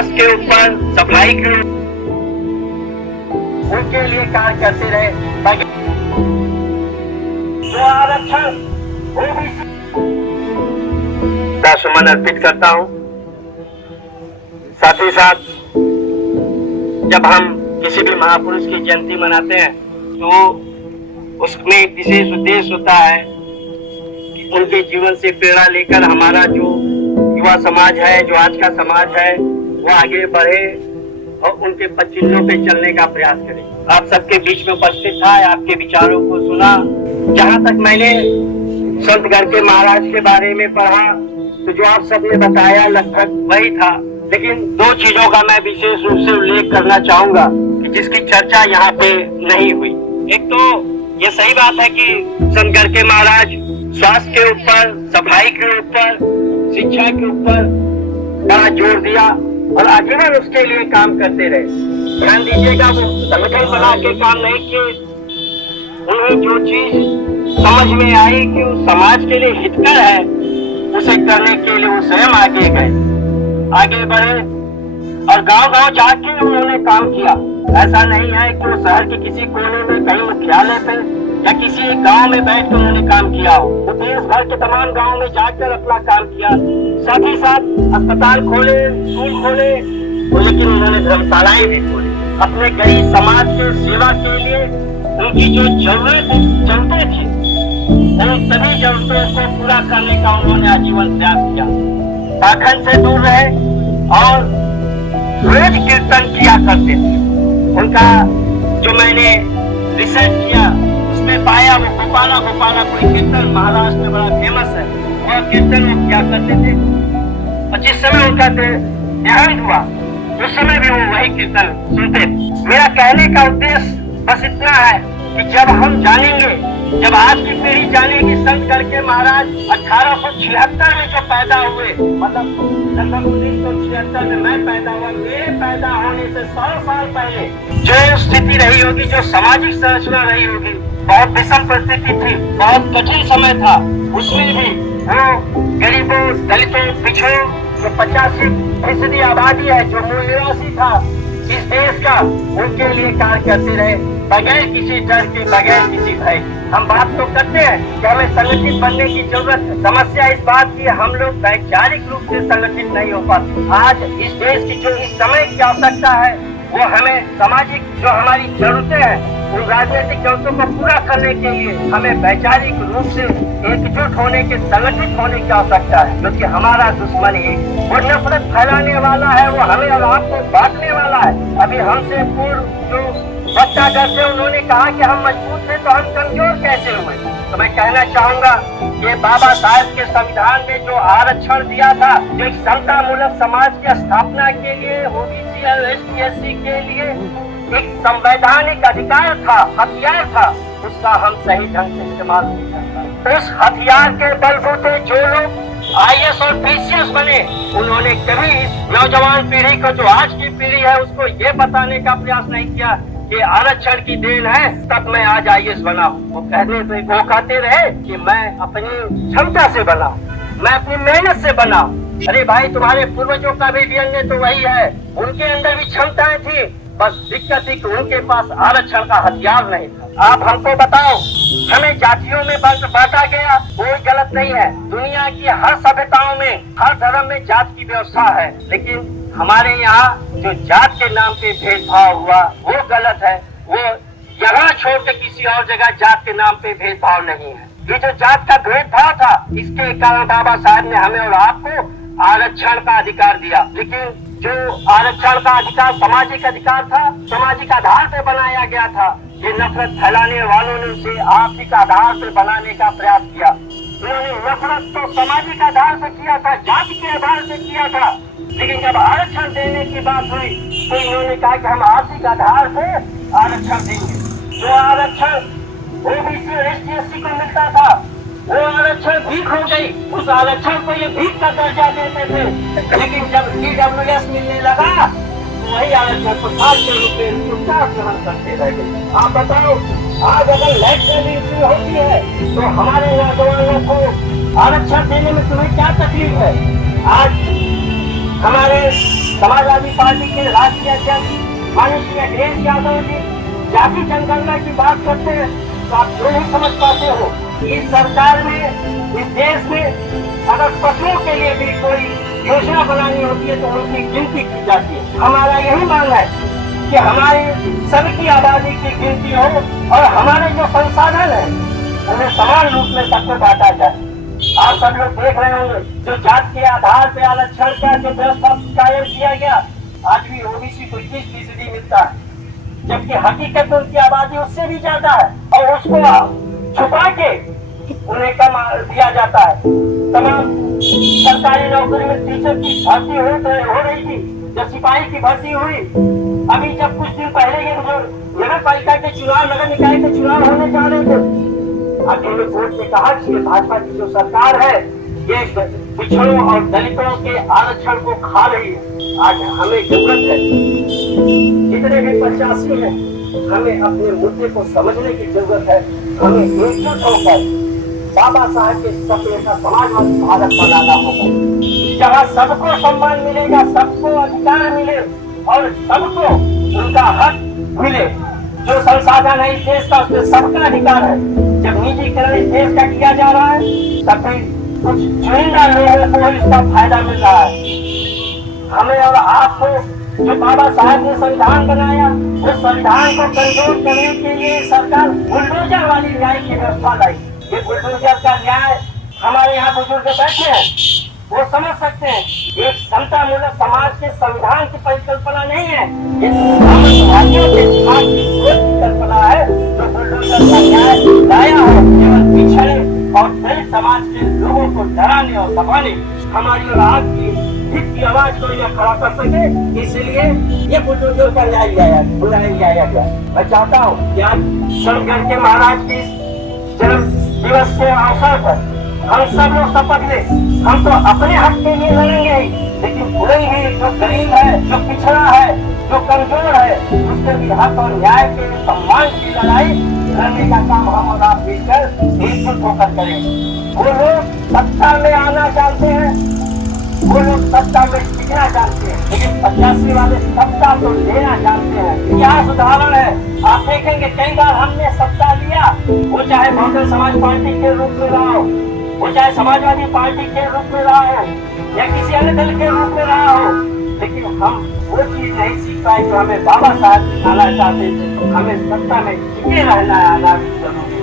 स्वास्थ्य के ऊपर, सफाई के ऊपर, उनके लिए कार्य करते रहे। जो आरक्षण ओबीसी का सुमन अर्पित करता हूँ। साथ ही साथ जब हम किसी भी महापुरुष की जयंती मनाते हैं तो उसमें एक विशेष उद्देश्य होता है कि उनके जीवन से प्रेरणा लेकर हमारा जो युवा समाज है, जो आज का समाज है, वो आगे बढ़े और उनके पचिन्हों पे चलने का प्रयास करे। आप सबके बीच में उपस्थित था, आपके विचारों को सुना। जहाँ तक मैंने संत गरके महाराज के बारे में पढ़ा तो जो आप सबने बताया लगभग वही था, लेकिन दो चीजों का मैं विशेष रूप से उल्लेख करना चाहूंगा कि जिसकी चर्चा यहाँ पे नहीं हुई। एक तो ये सही बात है कि संत गरके महाराज स्वास्थ्य के ऊपर, सफाई के ऊपर, शिक्षा के ऊपर बड़ा जोर दिया और आजीवन उसके लिए काम करते रहे। ध्यान दीजिएगा, वो संगठन बना के काम नहीं किए। उन्हें जो चीज समझ में आई कि उस समाज के लिए हितकर है, उसे करने के लिए वो स्वयं आगे गए, आगे बढ़े और गांव-गांव जाके उन्होंने काम किया। ऐसा नहीं है कि वो शहर के किसी कोने में कहीं मुख्यालय पे या किसी एक गांव में बैठ कर उन्होंने काम किया हो। वो देश भर के तमाम गांव में जाकर अपना काम किया। साथ ही साथ अस्पताल खोले, स्कूल खोले, तो लेकिन उन्होंने धर्मशालाएं भी खोली। अपने गरीब समाज के सेवा के लिए उनकी जो जरूरतें थी, उन सभी जरूरतों को पूरा करने का उन्होंने आजीवन प्रयास किया। पाखंड से दूर रहे और रोज कीर्तन किया करते थे। उनका जो मैंने रिसर्च किया उसमें पाया वो गोपाला कोई कीर्तन महाराष्ट्र में बड़ा फेमस है, वह कीर्तन वो क्या करते थे। और जिस समय उनका देहांत हुआ उस समय भी वो वही कीर्तन सुनते थे। मेरा कहने का उद्देश्य बस इतना है कि जब हम जानेंगे, जब आज की पीढ़ी जानेगी संत गरके महाराज 1876 में जो पैदा हुए, मतलब लगभग 1976 में मैं पैदा हुआ, मेरे पैदा होने से 100 साल पहले जो स्थिति रही होगी, जो सामाजिक संरचना रही होगी, बहुत विषम परिस्थिति थी, बहुत कठिन समय था। उसमें भी वो गरीबों, दलितों, पिछड़ों, जो 85% आबादी है, जो मूल निवासी था इस देश का, उनके लिए कार्य करते रहे बगैर किसी डर के, बगैर किसी भय। हम बात तो करते हैं कि हमें संगठित बनने की जरूरत है। समस्या इस बात की हम लोग वैचारिक रूप से संगठित नहीं हो पाते। आज इस देश की जो इस समय की आवश्यकता है वो हमें सामाजिक जो हमारी जरूरतें हैं, उन राजनीतिक जरूरतों को पूरा करने के लिए हमें वैचारिक रूप से एकजुट होने के, संगठित होने की आवश्यकता है। क्योंकि हमारा दुश्मन एक वो नफरत फैलाने वाला है, वो हमें और आपको बांटने वाला है। अभी हमसे पूर्व जो बच्चा करते उन्होंने कहा कि हम मजबूत थे तो हम कमजोर कैसे हुए। तो मैं कहना चाहूंगा कि बाबा साहेब के संविधान में जो आरक्षण दिया था, जो एक समता मूलक समाज की स्थापना के लिए, ओबीसी और एसटी/एससी के लिए एक संवैधानिक अधिकार था, हथियार था, उसका हम सही ढंग से इस्तेमाल नहीं करते। उस हथियार के बलबूते जो लोग IAS और PCS बने, उन्होंने कभी इस नौजवान पीढ़ी को, जो आज की पीढ़ी है, उसको ये बताने का प्रयास नहीं किया कि आरक्षण की देन है तब मैं आज IAS बना। वो कहते रहे कि मैं अपनी क्षमता से बना, मैं अपनी मेहनत से बना। अरे भाई, तुम्हारे पूर्वजों का भी DNA तो वही है, उनके अंदर भी क्षमताएं थी, बस दिक्कत थी कि उनके पास आरक्षण का हथियार नहीं था। आप हमको बताओ, हमें जातियों में बांटा गया, कोई गलत नहीं है। दुनिया की हर सभ्यताओं में, हर धर्म में जात की व्यवस्था है, लेकिन हमारे यहाँ जो जात के नाम पे भेदभाव हुआ वो गलत है। वो यहाँ छोड़ के किसी और जगह जात के नाम पे भेदभाव नहीं है। ये जो जात का भेदभाव था, इसके कारण बाबा साहब ने हमें और आपको आरक्षण का अधिकार दिया। लेकिन जो आरक्षण का अधिकार सामाजिक अधिकार था, सामाजिक आधार पे बनाया गया था। ये नफरत फैलाने वालों ने उसे आर्थिक आधार पे बनाने का प्रयास किया। उन्होंने नफरत तो सामाजिक आधार पे किया था, जाति के आधार पे किया था, लेकिन जब आरक्षण देने की बात हुई तो इन्होंने कहा कि हम आर्थिक आधार पे आरक्षण देंगे। जो आरक्षण ओबीसी और एसटी/एससी को मिलता था, वो आरक्षण भीख हो गई। उस आरक्षण को ये भीख का दर्जा देते थे, लेकिन जब EWS मिलने लगा तो वही आरक्षण को 700 रुपए चुपचाप ग्रहण करते रह गए। आप बताओ, आज अगर लाइट सर्विस होती है तो हमारे नौजवानों को आरक्षण देने में तुम्हें क्या तकलीफ है? आज हमारे समाजवादी पार्टी के राष्ट्रीय अध्यक्ष माननीय अखिलेश यादव जी जाति जनगणना की बात करते हैं तो आप जो नहीं समझ पाते हो, इस सरकार में, इस देश में अगर पशुओं के लिए भी कोई योजना बनानी होती है तो उनकी गिनती की जाती है। हमारा यही मानना है कि हमारी सबकी आबादी की गिनती हो और हमारे जो संसाधन है उन्हें समान रूप में सबको बांटा जाए। आप सब लोग देख रहे होंगे जो जात के आधार पर आरक्षण का जो व्यवस्था कायम किया गया, आज भी ओबीसी को 21% मिलता है, जबकि हकीकत में उनकी आबादी उससे भी ज्यादा है और उसको छुपा के उन्हें कम दिया जाता है। तमाम सरकारी नौकरी में टीचर की भर्ती हो रही थी, जब सिपाही की भर्ती हुई, अभी जब कुछ दिन पहले ये नगर पालिका के चुनाव, नगर निकाय के चुनाव होने जा रहे थे, अखिल कोर्ट ने कहा कि भाजपा की जो सरकार है ये पिछड़ों और दलितों के आरक्षण को खा रही है। आज हमें जरूरत है, जितने भी प्रत्याशी हैं, हमें अपने मुद्दे को समझने की जरूरत है। हमें एकजुट होकर बाबा साहब के सपने का समाजवादी भारत बनाना होगा, जहाँ सबको सम्मान मिलेगा, सबको अधिकार मिले और सबको उनका हक मिले। जो संसाधन है इस देश का, उसमें सबका अधिकार है। जब निजीकरण इस देश का किया जा रहा है तब भी कुछ चुनिंदा लोगों को इसका फायदा मिल रहा है। हमें और आपको जो बाबा साहब ने संविधान बनाया, उस संविधान को कंट्रोल करने के लिए सरकार बुलडोजर वाली न्याय की व्यवस्था लाई। ये बुलडोजर का न्याय हमारे यहाँ बुजुर्ग बैठे हैं, वो समझ सकते हैं। एक समता मूलक समाज के संविधान की परिकल्पना नहीं है, ये कल्पना है जो बुलडोजर का न्याय लाया हो केवल पिछड़े और दलित समाज के लोगों को डराने और दबाने, हमारी और आपकी हित की आवाज को यह खड़ा कर सके, इसलिए ये बुलडोजर का न्याय लाया गया। मैं चाहता हूँ कि आज शमगढ़ के महाराज की जन्म दिवस के अवसर पर हम सब लोग शपथ ले, हम तो अपने हक के लिए लड़ेंगे ही, लेकिन कोई भी जो गरीब है, जो पिछड़ा है, जो कमजोर है, उसके भी हक और न्याय के सम्मान की लड़ाई लड़ने का काम हम और आप मिलकर एकजुट होकर करेंगे। वो लोग सत्ता में आना चाहते हैं, वो लोग सत्ता में टिकना चाहते हैं, लेकिन 85 वाले सत्ता तो लेना चाहते हैं। इतिहास उदाहरण है, आप देखेंगे कई बार हमने सत्ता लिया, वो चाहे बहुजन समाज पार्टी के रूप में रहा हो, वो चाहे समाजवादी पार्टी के रूप में रहा हो या किसी अन्य दल के रूप में रहा हो, लेकिन हम वो चीज नहीं सीख पाए जो हमें बाबा साहब सिखाना चाहते थे। हमें सत्ता में टिके रहना आना जरूरी है।